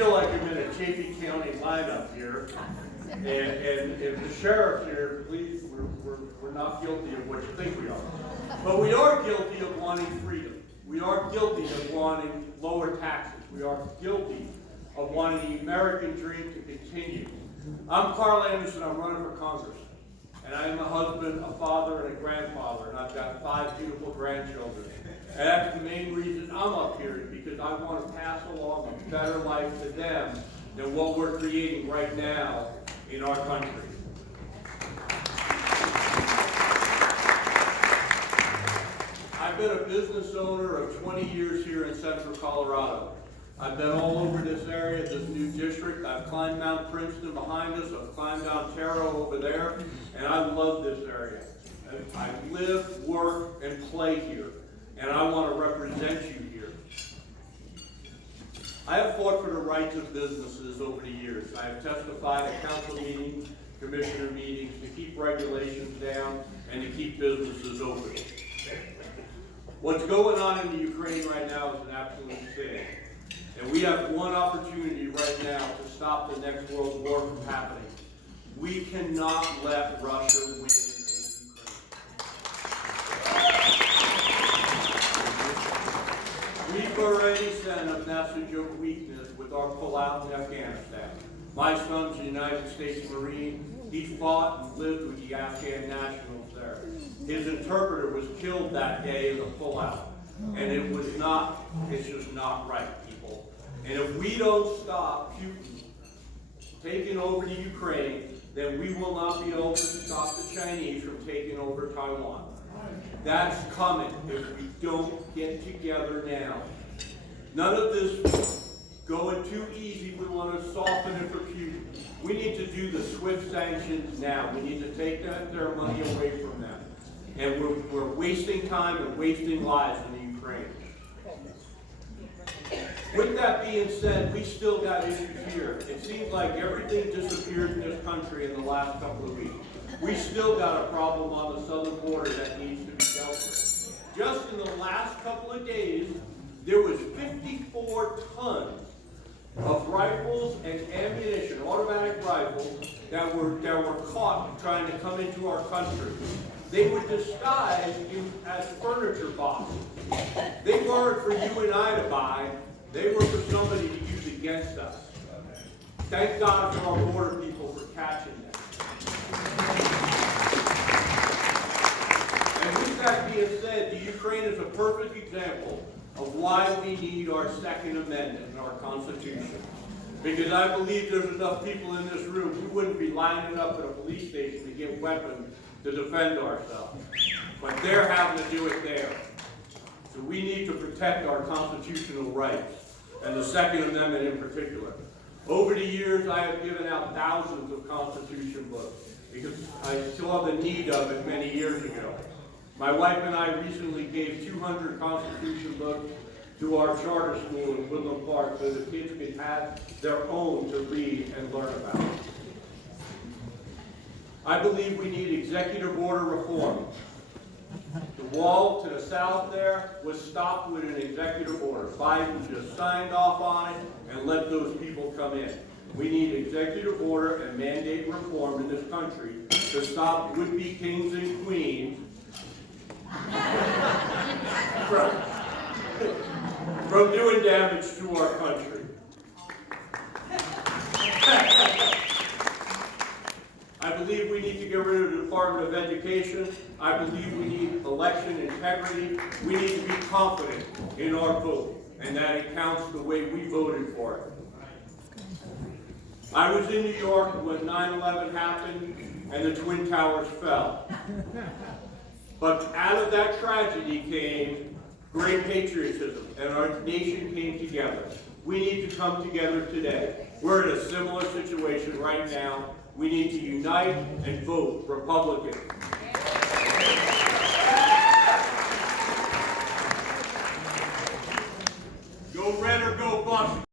feel like I'm in a Chaffey County lineup here. And if the sheriff's here, please, we're not guilty of what you think we are. But we are guilty of wanting freedom. We are guilty of wanting lower taxes. We are guilty of wanting the American dream to continue. I'm Carl Anderson. I'm running for Congress. And I am a husband, a father, and a grandfather. And I've got 5 beautiful grandchildren. And that's the main reason I'm up here, is because I want to pass along a better life to them than what we're creating right now in our country. I've been a business owner of 20 years here in Central Colorado. I've been all over this area, this new district. I've climbed Mount Princeton behind us. I've climbed Mount Taro over there, and I love this area. I live, work, and play here, and I want to represent you here. I have fought for the rights of businesses over the years. I have testified at council meetings, commissioner meetings, to keep regulations down and to keep businesses open. What's going on in the Ukraine right now is an absolute sin. And we have one opportunity right now to stop the next world war from happening. We cannot let Russia win and take Ukraine. We've already sent a message of weakness with our pullout in Afghanistan. My son's a United States Marine. He fought and lived with the Afghan nationals there. His interpreter was killed that day in the pullout. And it's just not right, people. And if we don't stop Putin taking over the Ukraine, then we will not be able to stop the Chinese from taking over Taiwan. That's coming if we don't get together now. None of this going too easy. We want to soften it for Putin. We need to do the SWIFT sanctions now. We need to take their money away from them. And we're wasting time and wasting lives in the Ukraine. With that being said, we still got issues here. It seems like everything disappeared in this country in the last couple of weeks. We still got a problem on the southern border that needs to be dealt with. Just in the last couple of days, there was 54 tons of rifles and ammunition, automatic rifles, that were caught trying to come into our country. They were disguised as furniture boxes. They weren't for you and I to buy. They were for somebody to use against us. Thank God for our border people for catching them. And with that being said, the Ukraine is a perfect example of why we need our Second Amendment in our Constitution. Because I believe there's enough people in this room who wouldn't be lining up at a police station to get weapons to defend ourselves. But they're having to do it there. So we need to protect our constitutional rights, and the Second Amendment in particular. Over the years, I have given out thousands of Constitution books because I saw the need of it many years ago. My wife and I recently gave 200 Constitution books to our charter school in Woodland Park so the kids could have their own to read and learn about. I believe we need executive order reform. The wall to the south there was stopped with an executive order. Biden just signed off on it and let those people come in. We need executive order and mandate reform in this country to stop would-be kings and queens from doing damage to our country. I believe we need to get rid of the Department of Education. I believe we need election integrity. We need to be confident in our vote and that it counts the way we voted for it. I was in New York when 9/11 happened and the Twin Towers fell. But out of that tragedy came great patriotism, and our nation came together. We need to come together today. We're in a similar situation right now. We need to unite and vote Republican. Go red or go bust.